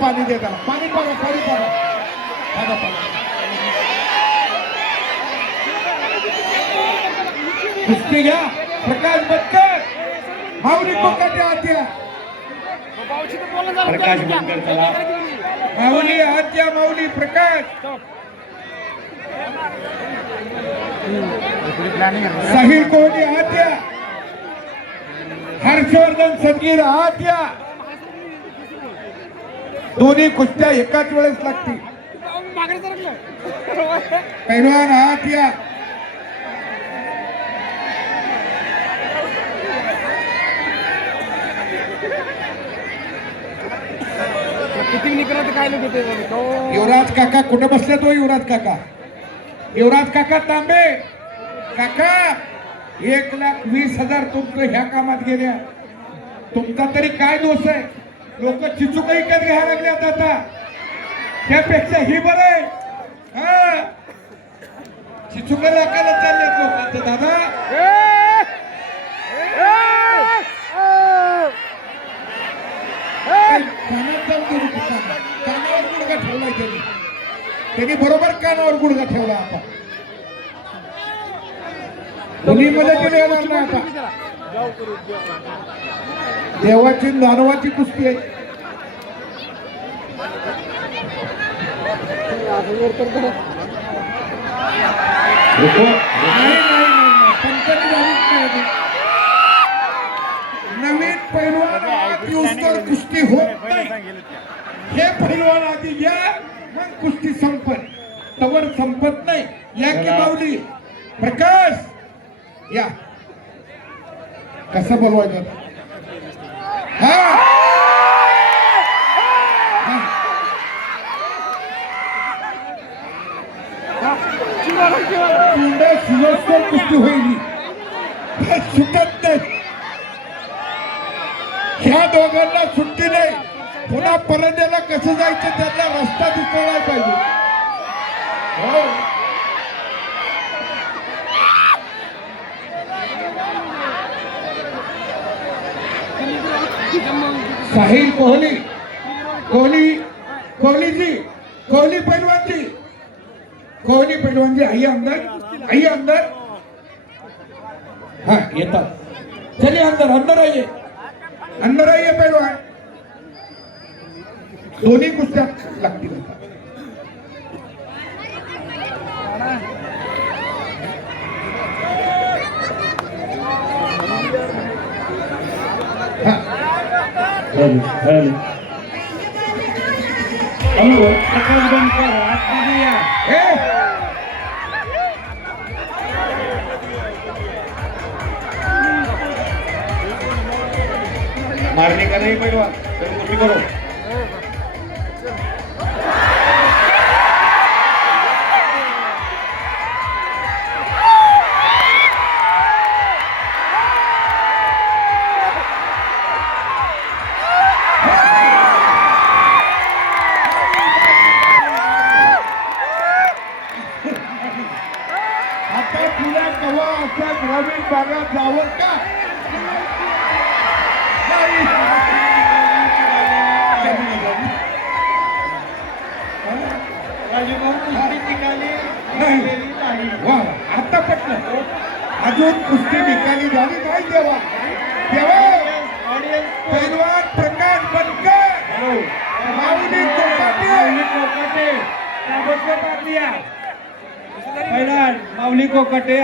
पाणी दे त्याला, पाणी पाडा, पाणी पाडा, पाडा, पाडा. कुस्ती घ्या. प्रकाश बटकर, माऊली कोकाटे आत्या, प्रकाश बनकर चला. माऊली आत्या, माऊली प्रकाश, साहिल कोहली आत्या, हर्षवर्धन सदगीर आत्या. दोन्ही कुस्त्या एकाच वेळेस लागतील. पैलवान आत्या, किती निकरात काय लोक येते युवराज काका कुठे बसले? तो युवराज काका, युवराज काका तांबे काका, 1,20,000 तुमचं ह्या कामात गेल्या. तुमचा तरी काय दोष आहे? लोक चिचुक विकत घ्यायला लागल्यात आता, त्यापेक्षा ही बरं आहे. हा, चिचुक लागायला चालल्यात लोकांचं दादा. कानात जाऊन देऊ नको काना. कानावर गुडघा ठेवलाय त्यांनी बरोबर कानावर गुडघा ठेवला. आता मुलीमध्ये गेले येणार नाही. आता देवाची दानवाची कुस्ती आहे. नवीन पैलवान तर कुस्ती होत नाही. हे पैलवान आधी या, मग कुस्ती संपत. तवर संपत नाही. या की माऊली प्रकाश या. कसं बोलवायचं? हा, कुस्ती होईल, सुटत नाही. ह्या दोघांना सुट्टी नाही. पुन्हा परंड्याला कसं जायचं त्यांना रस्ता दिसवला पाहिजे. हो, साहिल कोहली, कोहलीजी, कोहली पैलवानजी, कोहली पैलवानजी, आई अंदर. हाँ येतात. चलिए अंदर आइए, अंदर आइए पैलवान. दोन्ही कुस्त्या लागतील. प्रकाश बनकर आत्मदिया. मारने का नहीं पैलवान, कुस्ती करो. आता तुला कवा अशा ग्रामीण भागात जावं का? आता पटलं. अजून कुस्ती निकाली झाली नाही. देवा पैलवान प्रकाश बनकर, माऊली कोकाटे, माऊली कोकाटे.